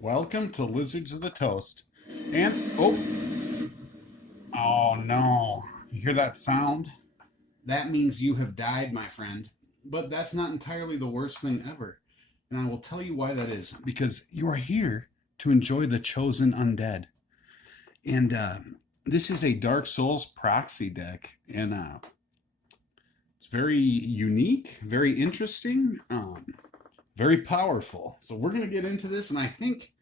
Welcome to Lizards of the Toast. And, oh no. You hear that sound? That means you have died, my friend. But that's not entirely the worst thing ever. And I will tell you why that is. Because you are here to enjoy the Chosen Undead. And this is a Dark Souls proxy deck. And it's very unique, very interesting, very powerful. So we're going to get into this, and I think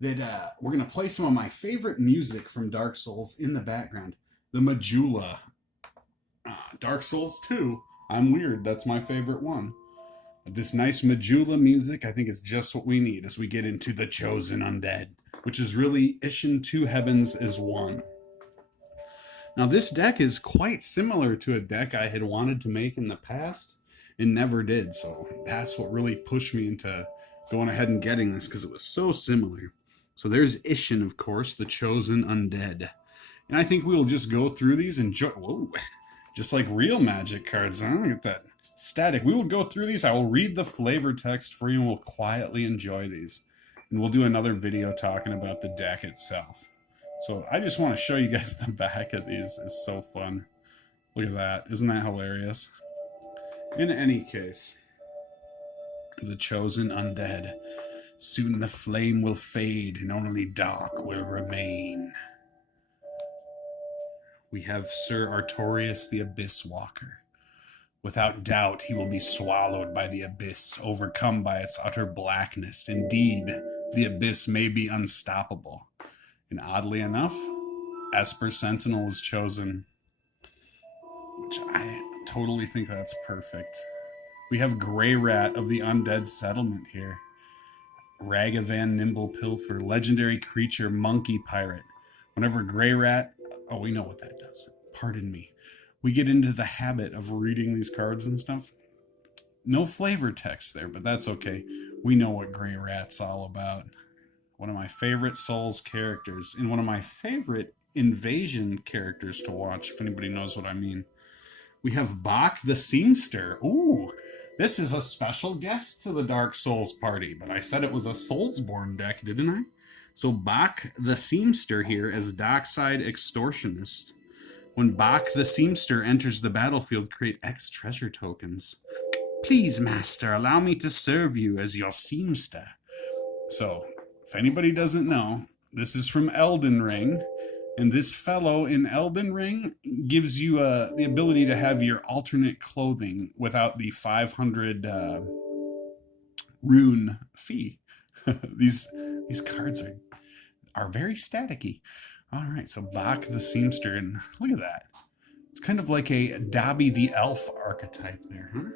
that we're going to play some of my favorite music from Dark Souls in the background. The Majula. Dark Souls 2. I'm weird. That's my favorite one. This nice Majula music, I think, is just what we need as we get into the Chosen Undead, which is really Ishin Two Heavens is One. Now, this deck is quite similar to a deck I had wanted to make in the past and never did, so that's what really pushed me into going ahead and getting this, because it was so similar. So there's Ishin, of course, the Chosen Undead. And I think we will just go through these and whoa, just like real Magic cards, huh? Look at that static. We will go through these. I will read the flavor text for you, and we'll quietly enjoy these. And we'll do another video talking about the deck itself. So I just want to show you guys the back of these. It's so fun. Look at that. Isn't that hilarious? In any case, the Chosen Undead. Soon the flame will fade and only dark will remain. We have Sir Artorias the Abyss Walker. Without doubt, he will be swallowed by the abyss, overcome by its utter blackness. Indeed, the abyss may be unstoppable. And oddly enough, Esper Sentinel is chosen, which I totally think that's perfect. We have Grey Rat of the Undead Settlement here. Ragavan Nimble Pilfer, legendary creature, monkey pirate. Whenever Grey Rat, oh, we know what that does. Pardon me. We get into the habit of reading these cards and stuff. No flavor text there, but that's okay. We know what Grey Rat's all about. One of my favorite Souls characters, and one of my favorite invasion characters to watch, if anybody knows what I mean. We have Bach the Seamster. Ooh, this is a special guest to the Dark Souls party, but I said it was a Soulsborne deck, didn't I? So Bach the Seamster here as Dockside Extortionist. When Bach the Seamster enters the battlefield, create X treasure tokens. Please, master, allow me to serve you as your seamster. So, if anybody doesn't know, this is from Elden Ring, and this fellow in Elden Ring gives you the ability to have your alternate clothing without the 500 rune fee. these cards are very staticky. All right, so Bach the Seamster, and look at that. It's kind of like a Dobby the Elf archetype there, huh?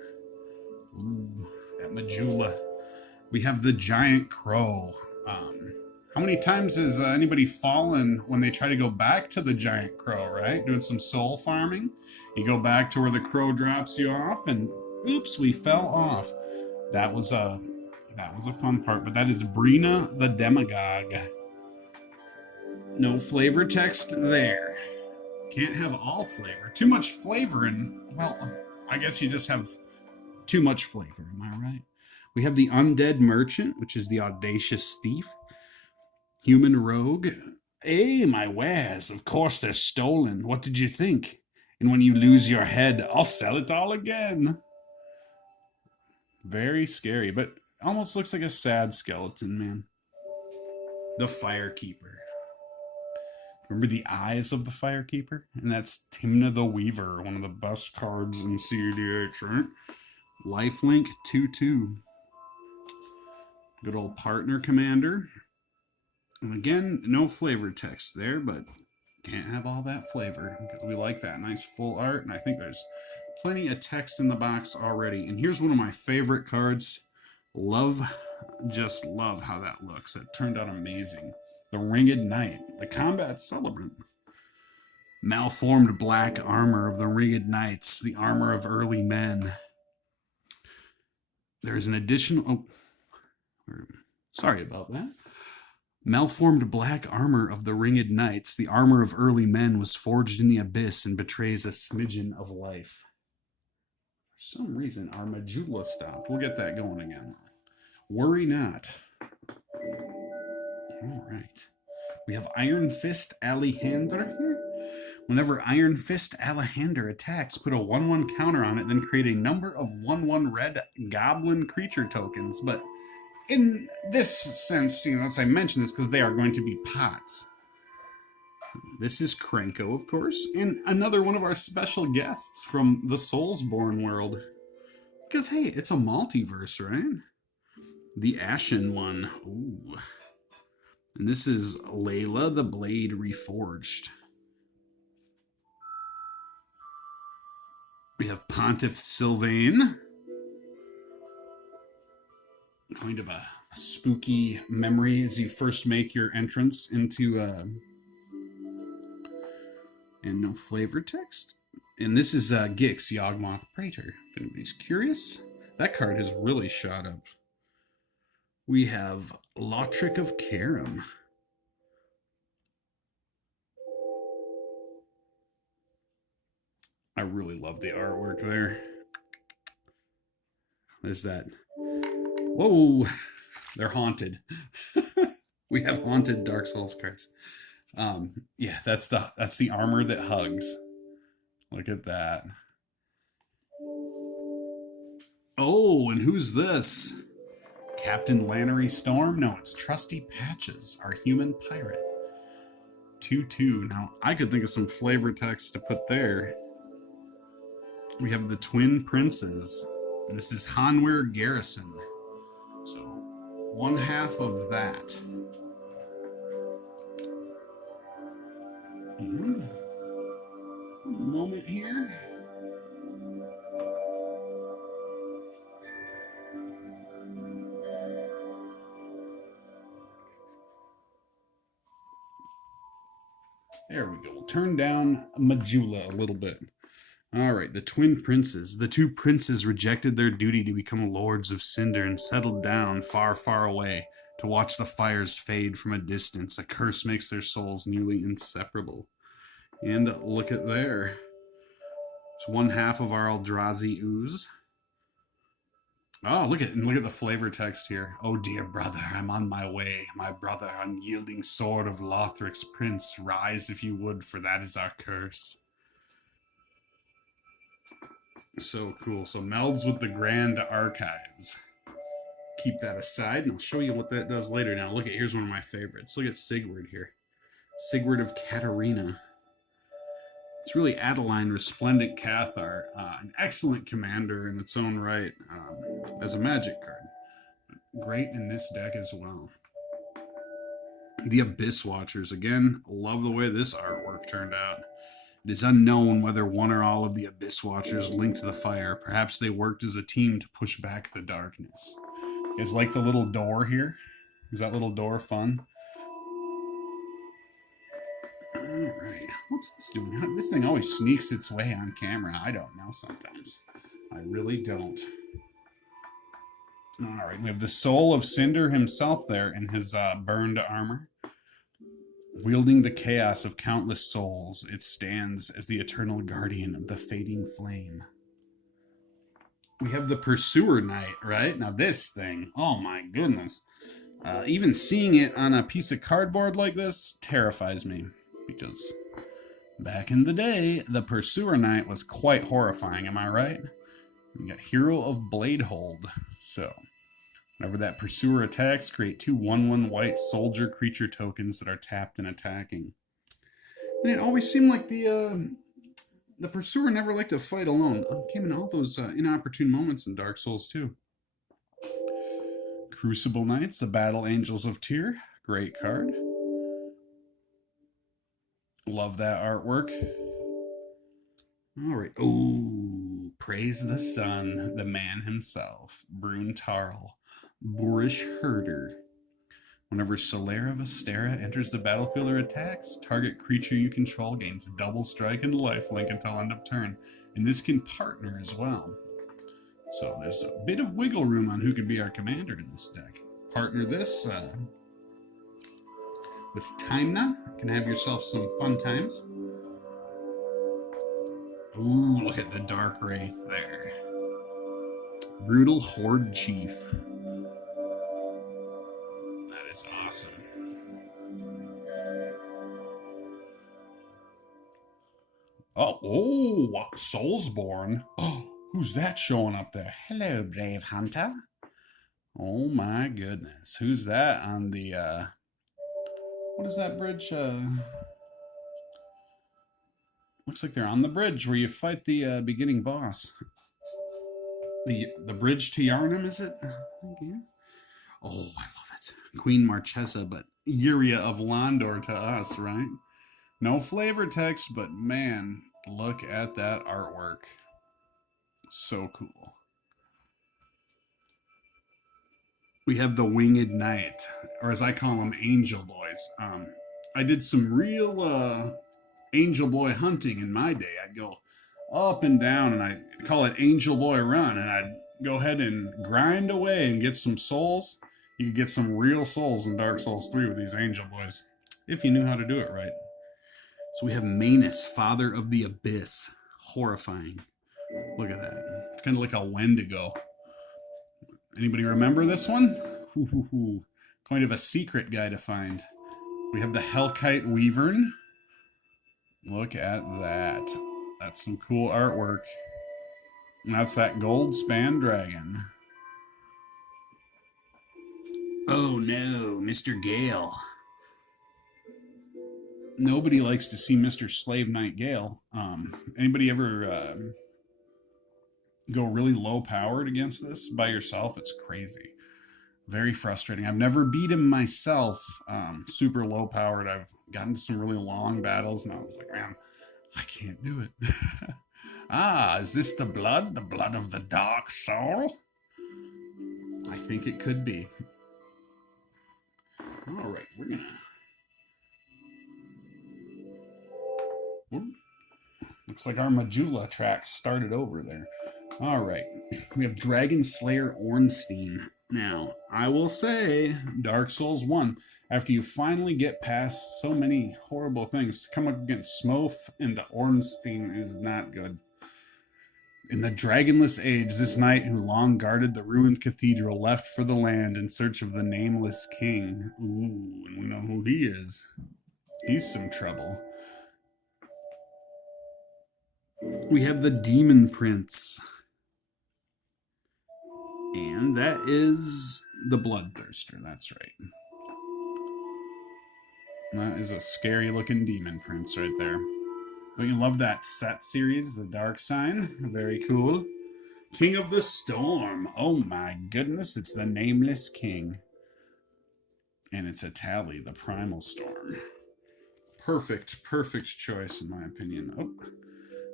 Ooh, that Majula. We have the Giant Crow. How many times has anybody fallen when they try to go back to the Giant Crow, right? Doing some soul farming. You go back to where the crow drops you off, and oops, we fell off. That was a fun part, but that is Brina the Demagogue. No flavor text there. Can't have all flavor. Too much flavor, and, well, I guess you just have too much flavor, am I right? We have the Undead Merchant, which is the Audacious Thief. Human Rogue. Hey, my wares, of course they're stolen. What did you think? And when you lose your head, I'll sell it all again. Very scary, but almost looks like a sad skeleton, man. The Firekeeper. Remember the eyes of the Firekeeper? And that's Timna the Weaver, one of the best cards in CEDH, right? Lifelink 2/2. Good old Partner Commander. And again, no flavor text there, but can't have all that flavor because we like that nice full art, and I think there's plenty of text in the box already. And here's one of my favorite cards. Just love how that looks. It turned out amazing. The Ringed Knight, the Combat Celebrant. Malformed black armor of the Ringed Knights, the armor of early men. There's an additional... sorry about that. Malformed black armor of the Ringed Knights, the armor of early men, was forged in the abyss and betrays a smidgen of life. For some reason, our Majula stopped. We'll get that going again. Worry not. All right. We have Iron Fist Alejandra here. Whenever Iron Fist Alejandra attacks, put a 1/1 counter on it, then create a number of 1/1 red goblin creature tokens. But in this sense, as I mentioned this because they are going to be pots. This is Krenko, of course, and another one of our special guests from the Soulsborne world. Because, hey, it's a multiverse, right? The Ashen one. Ooh. And this is Layla the Blade Reforged. We have Pontiff Sylvain. Kind of a spooky memory as you first make your entrance into... and no flavor text. And this is Gix, Yawgmoth Praetor. If anybody's curious, that card has really shot up. We have Lotric of Karam. I really love the artwork there. There's that. Whoa, they're haunted. We have haunted Dark Souls cards. Yeah, that's the armor that hugs. Look at that. Oh, and who's this? Captain Lannery Storm? No, it's Trusty Patches, our human pirate. 2/2. Now, I could think of some flavor text to put there. We have the Twin Princes. And this is Hanwer Garrison. So, 1/2 of that. Moment here. There we go. We'll turn down Majula a little bit. All right, the Twin Princes. The two princes rejected their duty to become lords of Cinder and settled down far, far away to watch the fires fade from a distance. A curse makes their souls nearly inseparable. And look at there. It's 1/2 of our Eldrazi ooze. Oh, look at the flavor text here. Oh, dear brother, I'm on my way. My brother, unyielding sword of Lothric's prince, rise if you would, for that is our curse. So cool. So melds with the Grand Archives. Keep that aside, and I'll show you what that does later. Now, look at, here's one of my favorites. Look at Sigurd here. Sigurd of Katarina. It's really Adeline Resplendent Cathar, an excellent commander in its own right as a magic card. Great in this deck as well. The Abyss Watchers, again, love the way this artwork turned out. It is unknown whether one or all of the Abyss Watchers linked the fire. Perhaps they worked as a team to push back the darkness. You guys like the little door here? Is that little door fun? Alright, what's this doing? This thing always sneaks its way on camera. I don't know sometimes. I really don't. Alright, we have the Soul of Cinder himself there in his burned armor. Wielding the chaos of countless souls, it stands as the eternal guardian of the fading flame. We have the Pursuer Knight, right? Now this thing, oh my goodness. Even seeing it on a piece of cardboard like this terrifies me. Because back in the day, the Pursuer Knight was quite horrifying, am I right? We got Hero of Bladehold. So, whenever that Pursuer attacks, create 2 1/1 white soldier creature tokens that are tapped and attacking. And it always seemed like the Pursuer never liked to fight alone. Came in all those inopportune moments in Dark Souls 2. Crucible Knights, the Battle Angels of Tyr. Great card. Love that artwork. All right. Oh, praise the sun, the man himself, Brune Tarl, Boorish Herder. Whenever Solera Vestera enters the battlefield or attacks, target creature you control gains double strike and lifelink until end of turn. And this can partner as well. So there's a bit of wiggle room on who could be our commander in this deck. Partner this with Timna. Can have yourself some fun times. Ooh, look at the Dark Wraith there. Brutal Horde Chief. That is awesome. Oh, Soulsborne. Oh, who's that showing up there? Hello, brave hunter. Oh my goodness. Who's that on the, what is that bridge? Looks like they're on the bridge where you fight the beginning boss. The bridge to Yarnum, is it? Yeah. Oh, I love it. Queen Marchesa, but Yuria of Londor to us, right? No flavor text, but man, look at that artwork. So cool. We have the Winged Knight, or as I call them, Angel Boys. I did some real Angel Boy hunting in my day. I'd go up and down, and I'd call it Angel Boy Run, and I'd go ahead and grind away and get some souls. You could get some real souls in Dark Souls 3 with these Angel Boys, if you knew how to do it right. So we have Manus, Father of the Abyss. Horrifying. Look at that. It's kind of like a Wendigo. Anybody remember this one? Kind of a secret guy to find. We have the Hellkite Weavern. Look at that. That's some cool artwork. And that's that gold span dragon. Oh no, Mr. Gale. Nobody likes to see Mr. Slave Knight Gale. Anybody ever go really low powered against this by yourself? It's crazy. Very frustrating. I've never beat him myself super low powered. I've gotten to some really long battles and I was like, man, I can't do it. Ah, is this the blood? The blood of the dark soul? I think it could be. All right, we're gonna... Looks like our Majula track started over there. All right, we have Dragon Slayer Ornstein. Now, I will say, Dark Souls 1, after you finally get past so many horrible things, to come up against Smoth and the Ornstein is not good. In the dragonless age, this knight who long guarded the ruined cathedral left for the land in search of the nameless king. Ooh, and we know who he is. He's some trouble. We have the Demon Prince. And that is the Bloodthirster, that's right. That is a scary looking Demon Prince right there. Don't you love that set series, the Dark Sign? Very cool. King of the Storm. Oh my goodness, it's the Nameless King. And it's a Tally, the Primal Storm. Perfect choice in my opinion. Oh,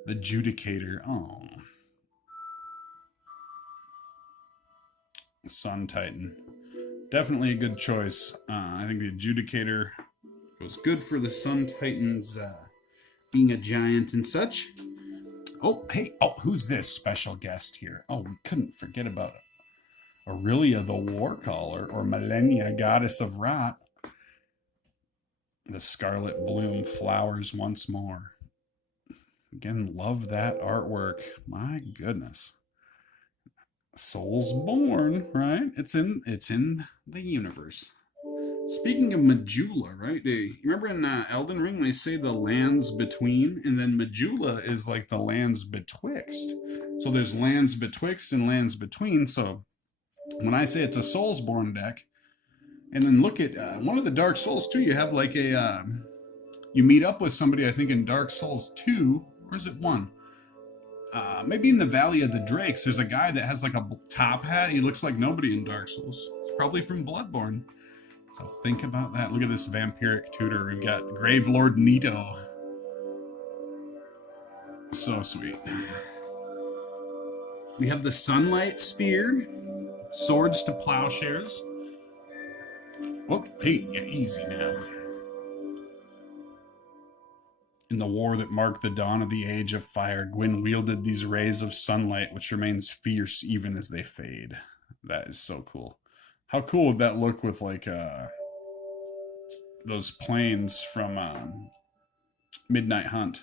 the Judicator. Oh. Sun Titan. Definitely a good choice. I think the Adjudicator was good for the Sun Titans being a giant and such. Oh, hey, oh, who's this special guest here? Oh, we couldn't forget about Aurelia the Warcaller, or Millennia, Goddess of Rot. The Scarlet Bloom flowers once more. Again, love that artwork. My goodness. Soulsborne, right? It's in the universe. Speaking of Majula, right? You remember in Elden Ring they say the lands between, and then Majula is like the lands betwixt. So there's lands betwixt and lands between. So when I say it's a Soulsborne deck, and then look at one of the Dark Souls 2, you have like a you meet up with somebody, I think in Dark Souls 2, or is it 1? Maybe in the Valley of the Drakes, there's a guy that has like a top hat. He looks like nobody in Dark Souls. It's probably from Bloodborne. So think about that. Look at this vampiric tutor. We've got Gravelord Nito. So sweet. We have the Sunlight Spear. Swords to Plowshares. Oh, hey, yeah, easy now. In the war that marked the dawn of the Age of Fire, Gwyn wielded these rays of sunlight, which remains fierce even as they fade. That is so cool. How cool would that look with, like, those planes from Midnight Hunt?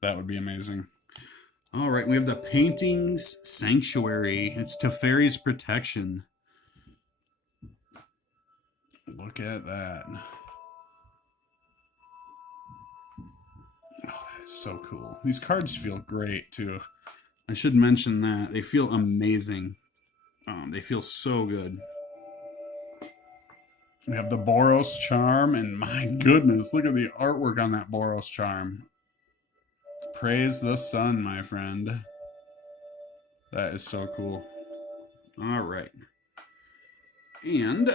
That would be amazing. All right, we have the Paintings Sanctuary. It's Teferi's Protection. Look at that. Oh, that it's so cool. These cards feel great, too. I should mention that. They feel amazing. They feel so good. We have the Boros Charm, and my goodness, look at the artwork on that Boros Charm. Praise the sun, my friend. That is so cool. All right. And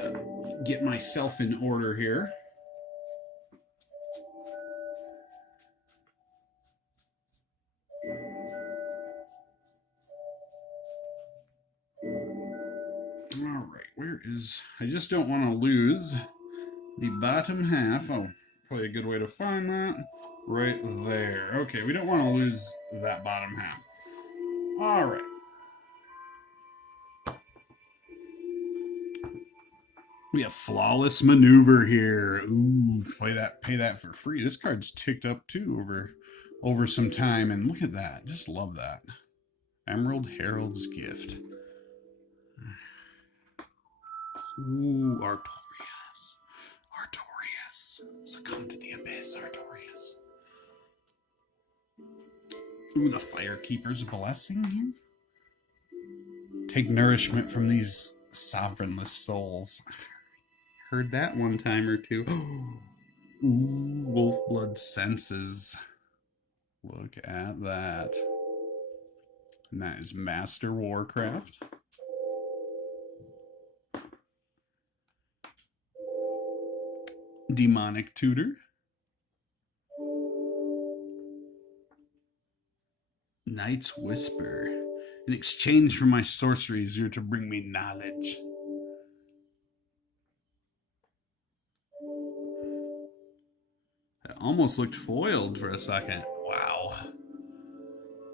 get myself in order here. All right, where is... I just don't want to lose the bottom half. Oh, probably a good way to find that. Right there. Okay, we don't want to lose that bottom half. All right. We have Flawless Maneuver here. Ooh, pay that for free. This card's ticked up too over some time, and look at that. Just love that. Emerald Herald's Gift. Ooh, Artorias. Artorias. Succumb to the abyss, Artorias. Ooh, the Firekeeper's Blessing here. Take nourishment from these sovereignless souls. Heard that one time or two. Ooh, Wolfblood Senses. Look at that. And that is Master Warcraft. Demonic Tutor. Knight's Whisper. In exchange for my sorceries, you're to bring me knowledge. That almost looked foiled for a second. Wow.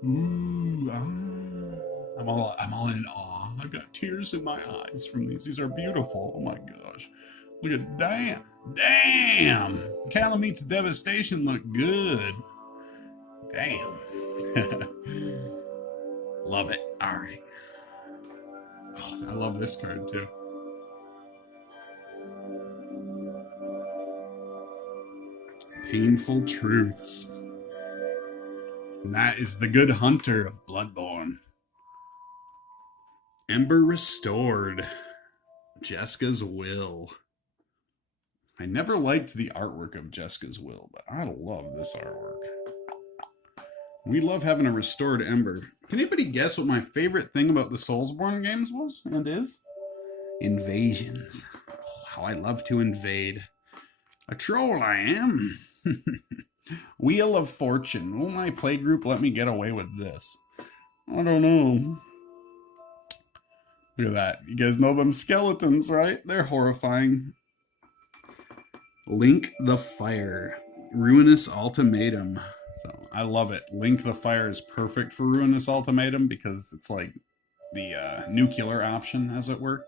Ooh, I'm all in awe. I've got tears in my eyes from these. These are beautiful. Oh my gosh. Look at damn. Calameet's Devastation looked good. Damn. Love it. All right. Oh, I love this card too. Painful Truths. And that is the Good Hunter of Bloodborne. Ember Restored. Jeska's Will. I never liked the artwork of Jeska's Will, but I love this artwork. We love having a restored Ember. Can anybody guess what my favorite thing about the Soulsborne games was and is? Invasions. Oh, how I love to invade. A troll I am. Wheel of Fortune. Will my playgroup let me get away with this? I don't know. Look at that. You guys know them skeletons, right? They're horrifying. Link the Fire. Ruinous Ultimatum. So I love it. Link the Fire is perfect for Ruinous Ultimatum because it's like the nuclear option, as it were.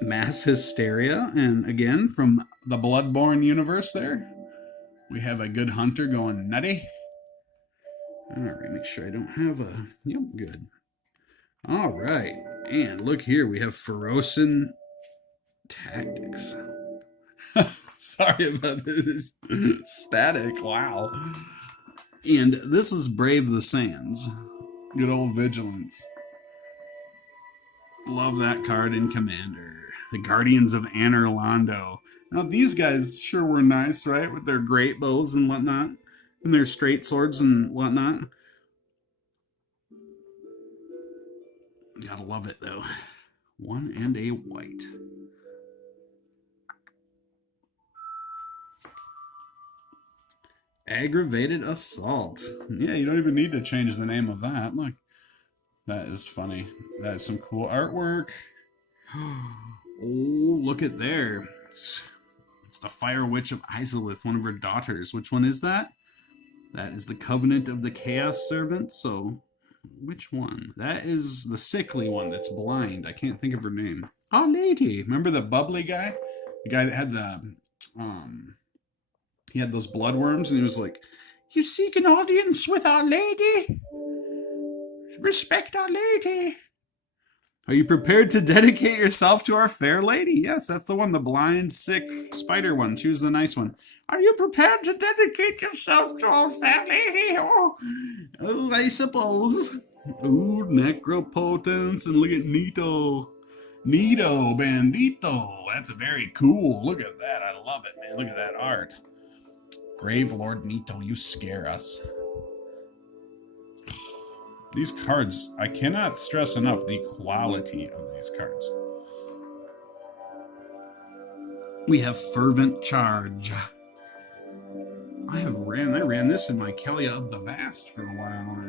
Mass Hysteria. And again, from the Bloodborne universe there, we have a Good Hunter going nutty. All right, make sure I don't have a... Yep, good. All right. And look here, we have Ferocin Tactics. Sorry about this static. Wow. And this is Brave the Sands. Good old Vigilance. Love that card in Commander. The Guardians of Anor Londo. Now these guys sure were nice, right? With their great bows and whatnot. And their straight swords and whatnot. Gotta love it though. 1 and a white. Aggravated Assault. Yeah, you don't even need to change the name of that. Look, that is funny. That is some cool artwork. Oh, look at there. It's the Fire Witch of Izalith, one of her daughters. Which one is that? That is the Covenant of the Chaos Servant. So, which one? That is the sickly one that's blind. I can't think of her name. Oh, lady. Remember the bubbly guy? The guy that had the, he had those bloodworms, and he was like, "You seek an audience with Our Lady? Respect Our Lady." Are you prepared to dedicate yourself to our fair lady? Yes, that's the one, the blind, sick spider one. She was the nice one. Are you prepared to dedicate yourself to our fair lady? Oh, I suppose. Ooh, necropotence, and look at Nito. Nito Bandito. That's very cool. Look at that. I love it, man. Look at that art. Grave Lord Nito, you scare us. These cards, I cannot stress enough the quality of these cards. We have Fervent Charge. I ran this in my Kelia of the Vast for a while.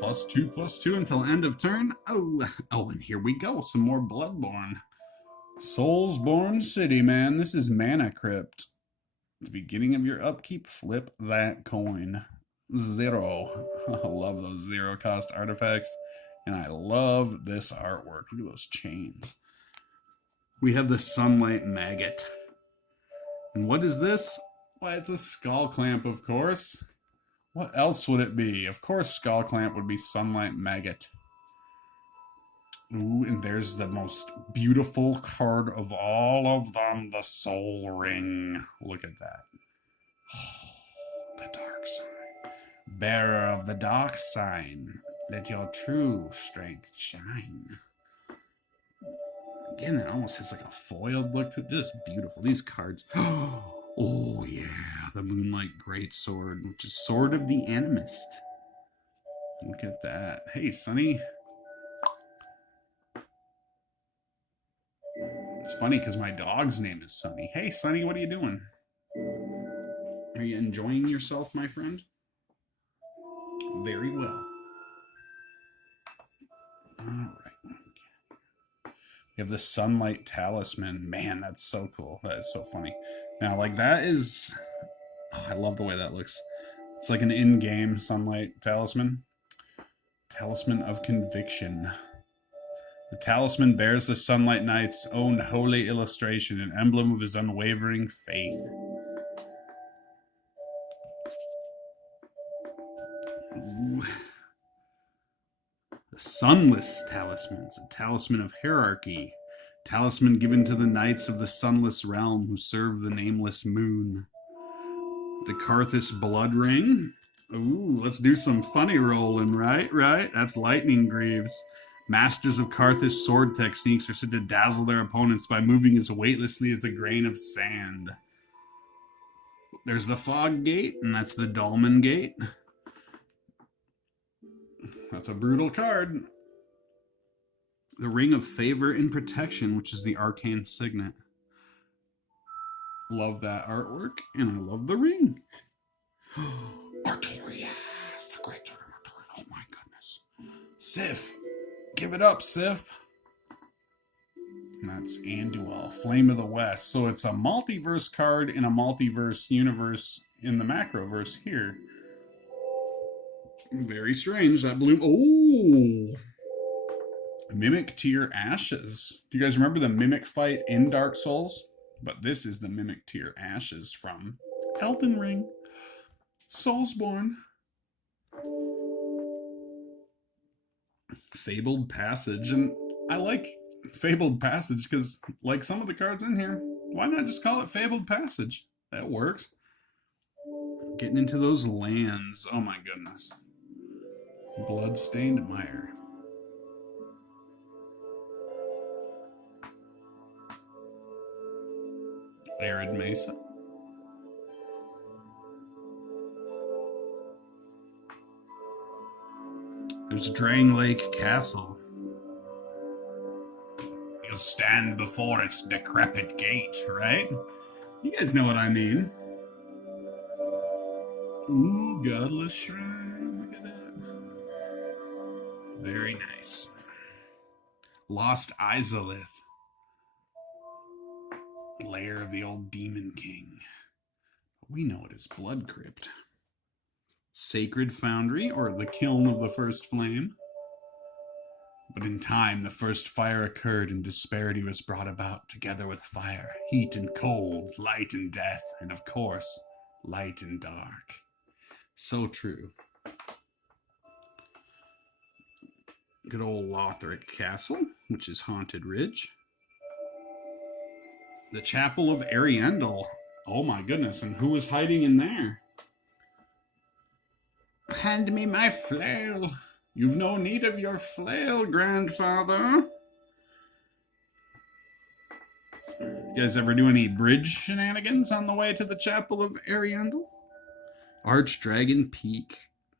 +2/+2 until end of turn. Oh, and here we go. Some more Bloodborne. Soulsborne City, man. This is Mana Crypt. At the beginning of your upkeep, flip that coin. 0. I love those 0 cost artifacts. And I love this artwork. Look at those chains. We have the Sunlight Maggot. And what is this? Why, it's a Skull Clamp, of course. What else would it be? Of course Skull Clamp would be Sunlight Maggot. Ooh, and there's the most beautiful card of all of them, the Soul Ring. Look at that. Oh, the Dark Sign. Bearer of the Dark Sign, let your true strength shine. Again, it almost has like a foiled look to it. Just beautiful. These cards. Oh, yeah. The Moonlight Greatsword, which is Sword of the Animist. Look at that. Hey, Sonny. It's funny because my dog's name is Sonny. Hey, Sonny, what are you doing? Are you enjoying yourself, my friend? Very well. All right. We have the Sunlight Talisman. Man, that's so cool. That is so funny. Now, like, that is... Oh, I love the way that looks. It's like an in-game Sunlight Talisman. Talisman of Conviction. The talisman bears the Sunlight Knight's own holy illustration, an emblem of his unwavering faith. Ooh. The Sunless Talismans, a talisman of hierarchy. Talisman given to the knights of the Sunless Realm who serve the nameless moon. The Karthus Blood Ring. Ooh, let's do some funny rolling, right? That's Lightning Greaves. Masters of Karthus sword techniques are said to dazzle their opponents by moving as weightlessly as a grain of sand. There's the Fog Gate, and that's the Dolmen Gate. That's a brutal card. The Ring of Favor and Protection, which is the Arcane Signet. Love that artwork, and I love the ring. Artorias, the great sword of Artorias. Oh my goodness. Sif. Give it up, Sif. And that's Anduel, Flame of the West. So it's a multiverse card in a multiverse universe in the Macroverse here. Very strange. That bloom. Oh! Mimic to your Ashes. Do you guys remember the Mimic fight in Dark Souls? But this is the Mimic to your Ashes from Elden Ring. Soulsborne. Fabled Passage. And I like Fabled Passage because, like some of the cards in here, why not just call it Fabled Passage? That works. Getting into those lands. Oh my goodness. Bloodstained Mire. Arid Mesa. There's Drang Lake Castle. You'll stand before its decrepit gate, right? You guys know what I mean. Ooh, Godless Shrine. Look at that. Very nice. Lost Izalith. Lair of the old Demon King. We know it as Blood Crypt. Sacred Foundry, or the Kiln of the First Flame. But in time, the first fire occurred and disparity was brought about, together with fire, heat and cold, light and death, and of course, light and dark. So true. Good old Lothric Castle, which is Haunted Ridge. The Chapel of Ariandel. Oh my goodness, and who was hiding in there? Hand me my flail. You've no need of your flail, grandfather. You guys ever do any bridge shenanigans on the way to the Chapel of Ariandel? Archdragon Peak.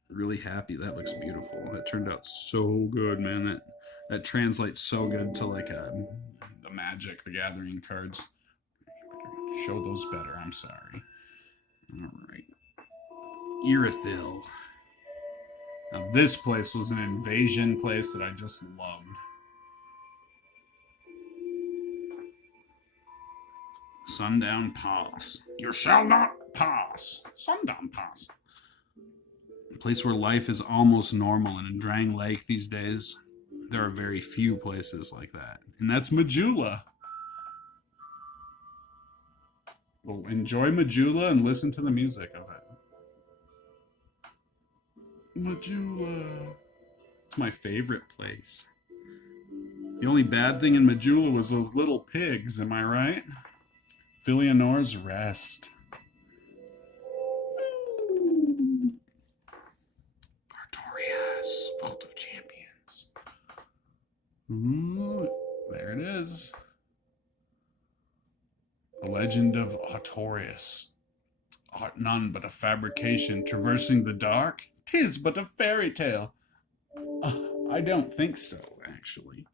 Really happy. That looks beautiful. That turned out so good, man. That translates so good to like the Magic, the Gathering cards. Show those better. I'm sorry. All right. Irithyll. Now this place was an invasion place that I just loved. Sundown Pass. You shall not pass. Sundown Pass. A place where life is almost normal, and in Drang Lake these days, there are very few places like that. And that's Majula. Well, enjoy Majula and listen to the music of it. Majula. It's my favorite place. The only bad thing in Majula was those little pigs, am I right? Filianor's Rest. Artorias, Vault of Champions. Ooh, there it is. The Legend of Artorias. Art none but a fabrication, traversing the dark? 'Tis but a fairy tale. I don't think so, actually.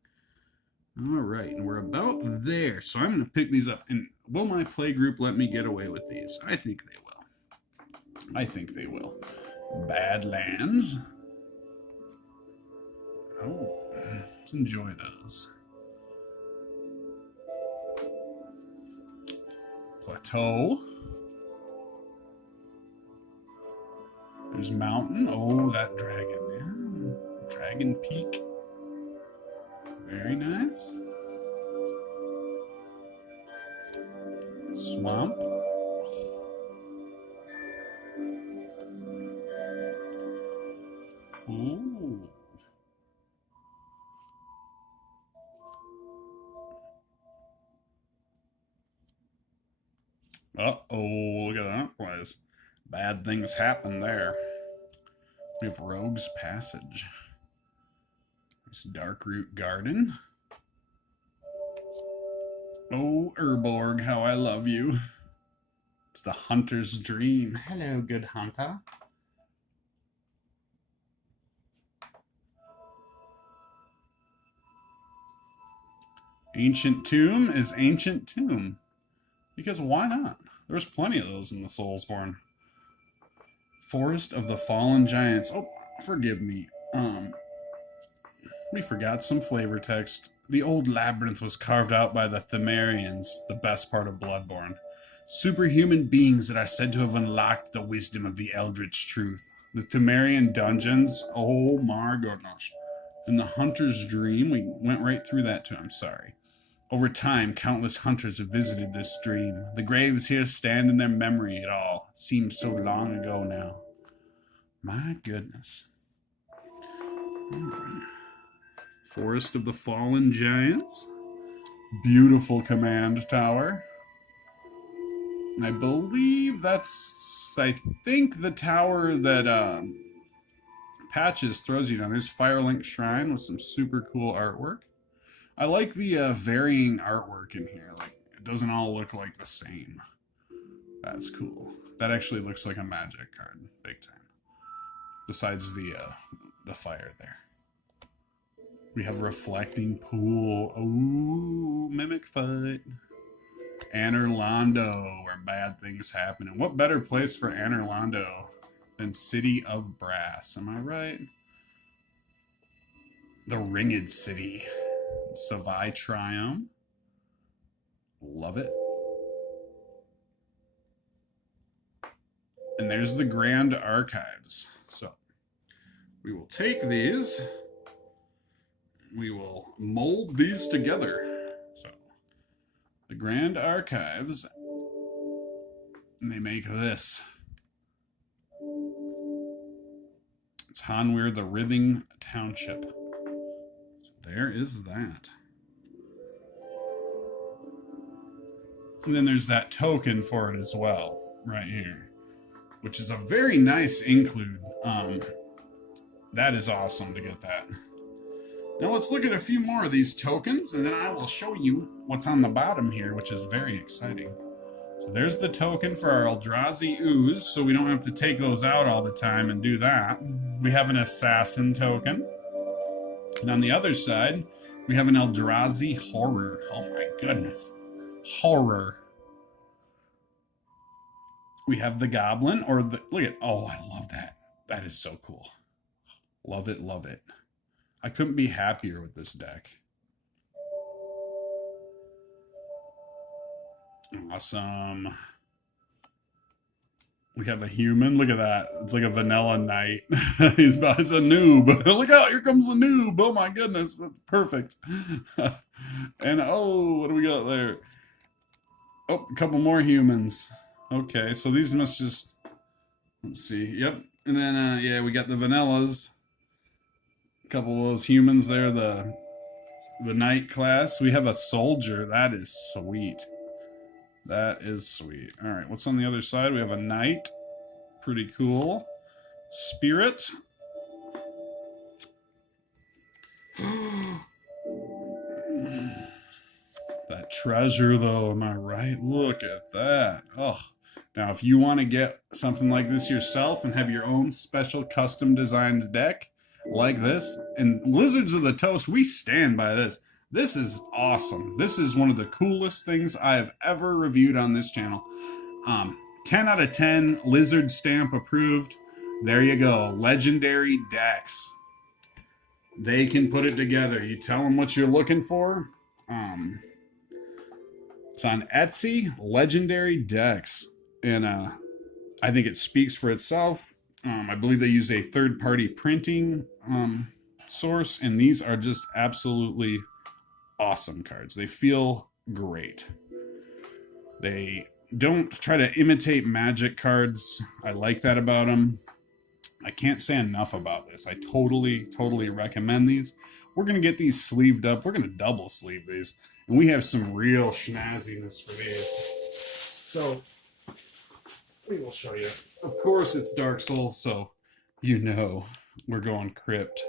Alright, and we're about there, so I'm going to pick these up. And will my play group let me get away with these? I think they will. I think they will. Badlands. Oh, let's enjoy those. Plateau. There's Mountain. Oh, that dragon. Yeah. Dragon Peak. Very nice. Swamp. Ooh. Uh-oh, look at that place. Bad things happen there. We have Rogue's Passage. This Darkroot Garden. Oh, Urborg, how I love you. It's the Hunter's Dream. Hello, good hunter. Ancient Tomb is Ancient Tomb. Because why not? There's plenty of those in the Soulsborne. Forest of the Fallen Giants. Oh, forgive me. We forgot some flavor text. The old labyrinth was carved out by the Themarians, the best part of Bloodborne. Superhuman beings that are said to have unlocked the wisdom of the Eldritch Truth. The Themarian dungeons, oh my goodness. In the Hunter's Dream, we went right through that too, I'm sorry. Over time, countless hunters have visited this dream. The graves here stand in their memory. It all seems so long ago now. My goodness. Forest of the Fallen Giants. Beautiful command tower. I believe that's, I think, the tower that Patches throws you down. There's Firelink Shrine with some super cool artwork. I like the varying artwork in here. Like, it doesn't all look like the same. That's cool. That actually looks like a Magic card, big time. Besides the fire there. We have Reflecting Pool. Ooh, Mimic Fight. Anorlando, where bad things happen. And what better place for Anorlando than City of Brass? Am I right? The Ringed City. Savai Triumph. Love it. And there's the Grand Archives. So, we will take these. We will mold these together. So, the Grand Archives. And they make this. It's Hanweir, the Rithing Township. there is that. And then there's that token for it as well, right here, which is a very nice include. That is awesome to get that. Now let's look at a few more of these tokens, and then I will show you what's on the bottom here, which is very exciting. So there's the token for our Eldrazi Ooze, so we don't have to take those out all the time and do that. We have an Assassin token. And on the other side, we have an Eldrazi Horror. Oh my goodness. Horror. We have the Goblin, or the... Look at... Oh, I love that. That is so cool. Love it, love it. I couldn't be happier with this deck. Awesome. We have a human. Look at that. It's like a vanilla knight. It's a noob. Look out, here comes the noob. Oh my goodness, that's perfect. And oh, what do we got there? Oh, a couple more humans. Okay, so these must just... Let's see. Yep. And then, yeah, we got the vanillas. A couple of those humans there, the knight class. We have a soldier. That is sweet. That is sweet. All right, what's on the other side? We have a knight. Pretty cool. Spirit. That treasure, though, am I right? Look at that. Oh. Now, if you want to get something like this yourself and have your own special custom designed deck like this, and Lizards of the Toast, we stand by this. This is awesome. This is one of the coolest things I have ever reviewed on this channel. 10 out of 10, Lizard stamp approved. There you go. Legendary decks. They can put it together. You tell them what you're looking for. It's on Etsy, Legendary Decks. And I think it speaks for itself. I believe they use a third-party printing source, and these are just absolutely awesome cards. They feel great. They don't try to imitate Magic cards. I like that about them. I can't say enough about this. I totally recommend these. We're going to get these sleeved up. We're going to double sleeve these. And we have some real schnazziness for these. So we will show you. Of course, it's Dark Souls, so you know we're going crypt.